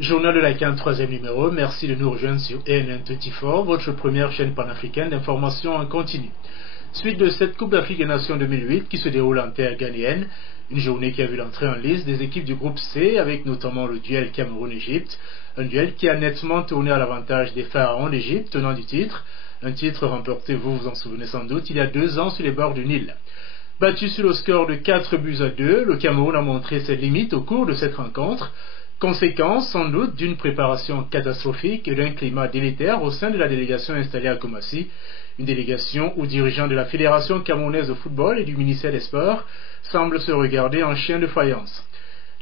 Journal de la CAN, troisième numéro. Merci de nous rejoindre sur ANN24, votre première chaîne panafricaine d'information en continu. Suite de cette Coupe d'Afrique des Nations 2008 qui se déroule en terre ghanéenne, une journée qui a vu l'entrée en liste des équipes du groupe C avec notamment le duel Cameroun-Égypte, un duel qui a nettement tourné à l'avantage des Pharaons d'Égypte, tenant du titre, un titre remporté, vous vous en souvenez sans doute, il y a 2 ans sur les bords du Nil. Battu sur le score de 4-2, le Cameroun a montré ses limites au cours de cette rencontre, conséquence sans doute d'une préparation catastrophique et d'un climat délétère au sein de la délégation installée à Kumasi, une délégation où dirigeants de la Fédération camerounaise de football et du ministère des Sports semblent se regarder en chien de faïence.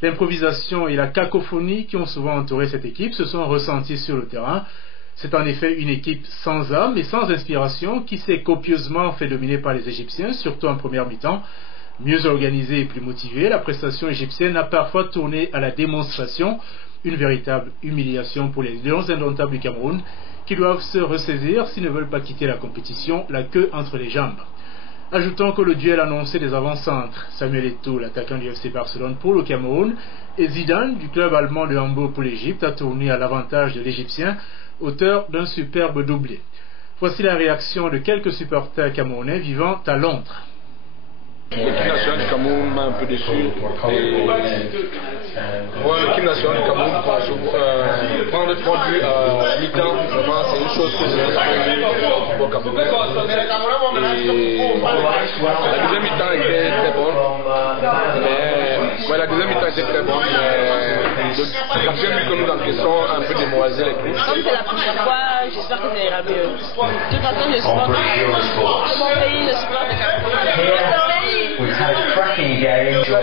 L'improvisation et la cacophonie qui ont souvent entouré cette équipe se sont ressenties sur le terrain. C'est en effet une équipe sans âme et sans inspiration qui s'est copieusement fait dominer par les Égyptiens, surtout en première mi-temps. Mieux organisée et plus motivée, la prestation égyptienne a parfois tourné à la démonstration, une véritable humiliation pour les lions indomptables du Cameroun qui doivent se ressaisir s'ils ne veulent pas quitter la compétition, la queue entre les jambes. Ajoutons que le duel annonçait des avant-centres, Samuel Eto'o, l'attaquant du FC Barcelone pour le Cameroun, et Zidane du club allemand de Hambourg pour l'Égypte a tourné à l'avantage de l'Égyptien, auteur d'un superbe doublé. Voici la réaction de quelques supporters camerounais vivant à Londres. L'équipe nationale du Cameroun m'a un peu déçu. Voir l'équipe nationale du Cameroun prendre 3 buts à mi-temps, vraiment c'est une chose que je n'ai jamais vue au Cameroun. La deuxième mi-temps était très bonne. La deuxième mi-temps était très bonne, mais le quatrième but que nous encaissons a un peu démoralisé les troupes. Comme c'est la première fois, j'espère que ça ira mieux. De toute façon, je supporte mon pays, je supporte le Cameroun.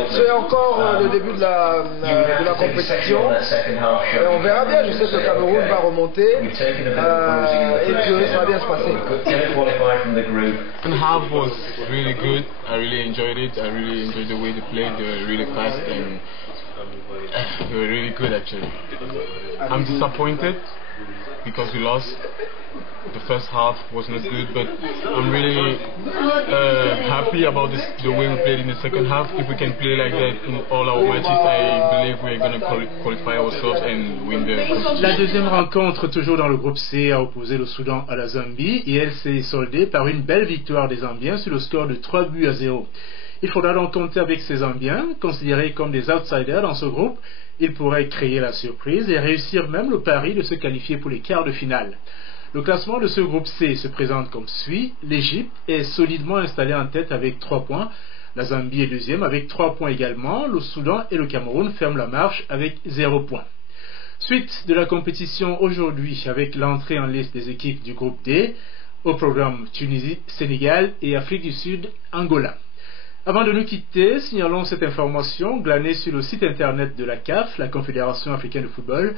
C'est encore le début de la compétition. Et on verra bien, je sais que le Cameroun va remonter et que ça va bien se passer. The second half was really good. I really enjoyed it. I really enjoyed the way they played. They were really fast and they were really good actually. I'm disappointed because we lost. The first half was not good, but I'm really happy about the way we played in the second half. If we can play like that in all our matches, I believe we're going to qualify ourselves and win the competition. La deuxième rencontre, toujours dans le groupe C, a opposé le Soudan à la Zambie et elle s'est soldée par une belle victoire des Zambiens sur le score de 3-0. Il faudra donc compter avec ces Zambiens, considérés comme des outsiders dans ce groupe. Ils pourraient créer la surprise et réussir même le pari de se qualifier pour les quarts de finale. Le classement de ce groupe C se présente comme suit. L'Égypte est solidement installée en tête avec 3 points. La Zambie est deuxième avec 3 points également. Le Soudan et le Cameroun ferment la marche avec 0 points. Suite de la compétition aujourd'hui avec l'entrée en liste des équipes du groupe D. Au programme Tunisie, Sénégal et Afrique du Sud, Angola. Avant de nous quitter, signalons cette information glanée sur le site internet de la CAF, la Confédération africaine de football,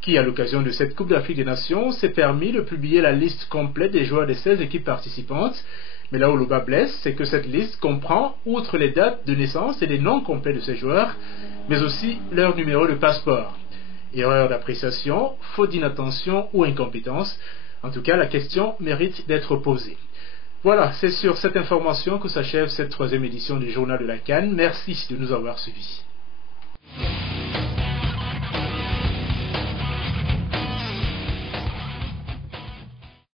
qui, à l'occasion de cette Coupe d'Afrique des Nations, s'est permis de publier la liste complète des joueurs des 16 équipes participantes. Mais là où le bas blesse, c'est que cette liste comprend, outre les dates de naissance et les noms complets de ces joueurs, mais aussi leur numéro de passeport. Erreur d'appréciation, faute d'inattention ou incompétence. En tout cas, la question mérite d'être posée. Voilà, c'est sur cette information que s'achève cette 3e édition du Journal de la CAN. Merci de nous avoir suivis.